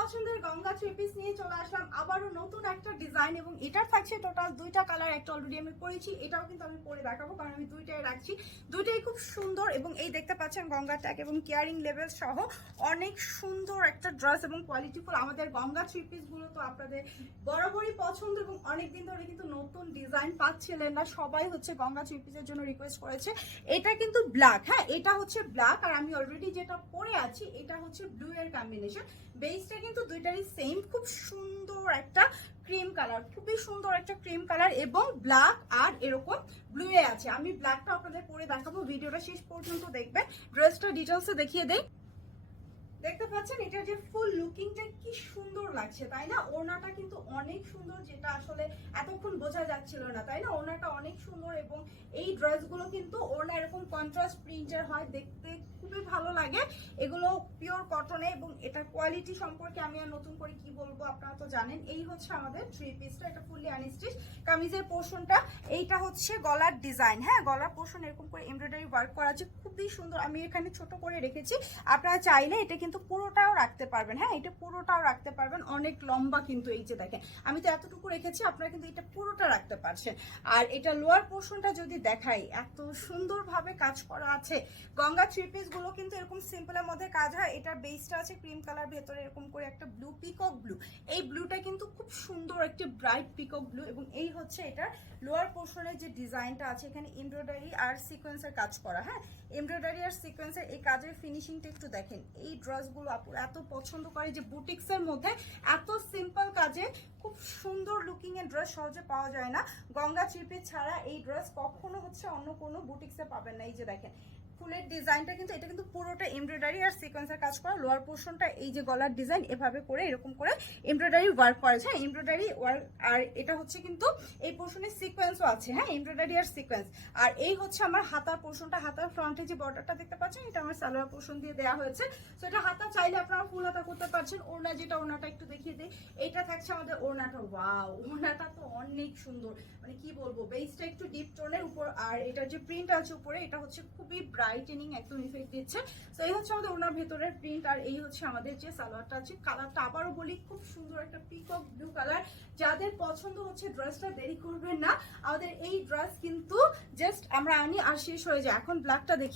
পছন্দের Ganga three piece নিয়ে চলে আসলাম আবারও নতুন একটা ডিজাইন, এবং এটার থাকছে টোটাল দুইটা কালার। একটা অলরেডি আমি পরেছি, এটাও কিন্তু আমি পরে দেখাবো কারণ আমি দুইটাই রাখছি। দুইটাই খুব সুন্দর, এবং এই দেখতে পাচ্ছেন গঙ্গা ট্যাগ এবং কেয়ারিং লেভেল সহ অনেক সুন্দর একটা ড্রেস এবং কোয়ালিটিফুল। আমাদের গঙ্গা থ্রি পিস গুলো তো আপনাদের বরাবরই পছন্দ, এবং অনেকদিন ধরে কিন্তু নতুন ডিজাইন পাচ্ছিলেন না, সবাই হচ্ছে গঙ্গা থ্রি পিসের জন্য রিকোয়েস্ট করেছে। এটা কিন্তু ব্ল্যাক, হ্যাঁ এটা হচ্ছে ব্ল্যাক, আর আমি অলরেডি যেটা পরে আছি এটা হচ্ছে ব্লু এর কম্বিনেশন। বেসটা কিন্তু দুইটারই সেম, খুব সুন্দর একটা ক্রিম কালার, খুবই সুন্দর একটা ক্রিম কালার, এবং ব্ল্যাক আর এরকম ব্লু এ আছে। আমি ব্ল্যাকটা আপনাদের পরে দেখাবো, ভিডিওটা শেষ পর্যন্ত দেখবেন। ড্রেসটা ডিটেলসে দেখিয়ে দেই। দেখতে পাচ্ছেন এটা যে ফুল লুকিংটা কি সুন্দর লাগছে, তাই না? ওড়নাটা কিন্তু অনেক সুন্দর, যেটা আসলে এতক্ষণ বোঝা যাচ্ছিল না, তাই না? ওড়নাটা অনেক সুন্দর, এবং এই ড্রেসগুলো কিন্তু ওড়না এরকম কন্ট্রাস্ট প্রিন্টের হয়, দেখতে খুবই ভালো লাগে। এগুলো পিওর কটনে, এবং এটার কোয়ালিটি সম্পর্কে আমি আর নতুন করে কি বলবো, আপনারা তো জানেন। এই হচ্ছে আমাদের থ্রি পিসটা, এটা ফুললি আনস্টিচ। কামিজের পোর্শনটা এইটা হচ্ছে গলার ডিজাইন, হ্যাঁ গলার পোর্শন এরকম করে এমব্রয়ডারি ওয়ার্ক করা আছে, খুবই সুন্দর। আমি এখানে ছোট করে রেখেছি, আপনারা চাইলে এটা কিন্তু পুরোটাও রাখতে পারবেন। হ্যাঁ এটা পুরোটাও রাখতে পারবেন, অনেক লম্বা কিন্তু। এই যে দেখেন আমি তো এতটুকু রেখেছি, আপনারা কিন্তু এটা পুরোটা রাখতে পারছেন। আর এটা লোয়ার পোর্শনটা যদি দেখাই, এত সুন্দরভাবে কাজ করা আছে। গঙ্গা থ্রি পিস গুলো কিন্তু এরকম সিম্পলের মধ্যে কাজ হয়। এটার বেসটা আছে ক্রিম কালার, ভেতরে এরকম করে একটা ব্লু, পিকক ব্লু। এই ব্লুটা কিন্তু খুব সুন্দর একটা ব্রাইট পিকক ব্লু, এবং এই হচ্ছে এটার লোয়ার পোর্শনের যে ডিজাইনটা আছে, এখানে এমব্রয়ডারি আর সিকোয়েন্সের কাজ করা। হ্যাঁ এমব্রয়ডারি আর সিকোয়েন্সের এই কাজের ফিনিশিংটা একটু দেখেন। এই ড্রেসগুলো আপু এত পছন্দ করে যে বুটিক্সের মধ্যে এত সিম্পল কাজে খুব সুন্দর লুকিং এর ড্রেস সহজে পাওয়া যায় না। গঙ্গা থ্রি পিস ছাড়া এই ড্রেস কখনো হচ্ছে অন্য কোনো বুটিক্সে পাবেন না। এই যে দেখেন ফুলের ডিজাইনটা কিন্তু, এটা কিন্তু পুরোটা এমব্রয়ডারি আর সিকোয়েন্সের কাজ করা। লোয়ার পোর্শনটা এই যে গলার ডিজাইন এভাবে করে এরকম করে এমব্রয়ডারি ওয়ার্ক করেছে, হ্যাঁ এমব্রয়ডারি ওয়ার্ক। আর এটা হচ্ছে কিন্তু এই পোর্শনে সিকোয়েন্সও আছে, হ্যাঁ এমব্রয়ডারি আর সিকোয়েন্স। আর এই হচ্ছে আমার হাতার পোর্শনটা, হাতার ফ্রন্টে যে বর্ডারটা দেখতে পাচ্ছেন, এটা আমার সালোয়ার পোর্শন দিয়ে দেওয়া হয়েছে। তো এটা হাতা চাইলে আপনারা ফুল হাতা করতে পারছেন। ওড়না যেটা, ওড়নাটা একটু দেখিয়ে দিই। এইটা থাকছে আমাদের ওড়নাটা, ওয়াও ওড়নাটা তো অনেক সুন্দর, মানে কি বলবো। বেসটা একটু ডিপ টোনের উপর, আর এটার যে প্রিন্ট আছে উপরে, এটা হচ্ছে খুবই ব্রাইটেনিং একদম ইফেক্ট দিচ্ছে। তো এই হচ্ছে আমাদের ওনার ভেতরের প্রিন্ট, আর এই হচ্ছে আমাদের যে সালোয়ারটা আছে। কালারটা আবারও বলি, খুব সুন্দর একটা পিকক ব্লু কালার। যাদের পছন্দ হচ্ছে ড্রেসটা, দেরি করবেন না। আমাদের এই ড্রেস কিন্তু জাস্ট আমরা আনি আর শেষ হয়ে যায়। এখন ব্ল্যাকটা দেখি।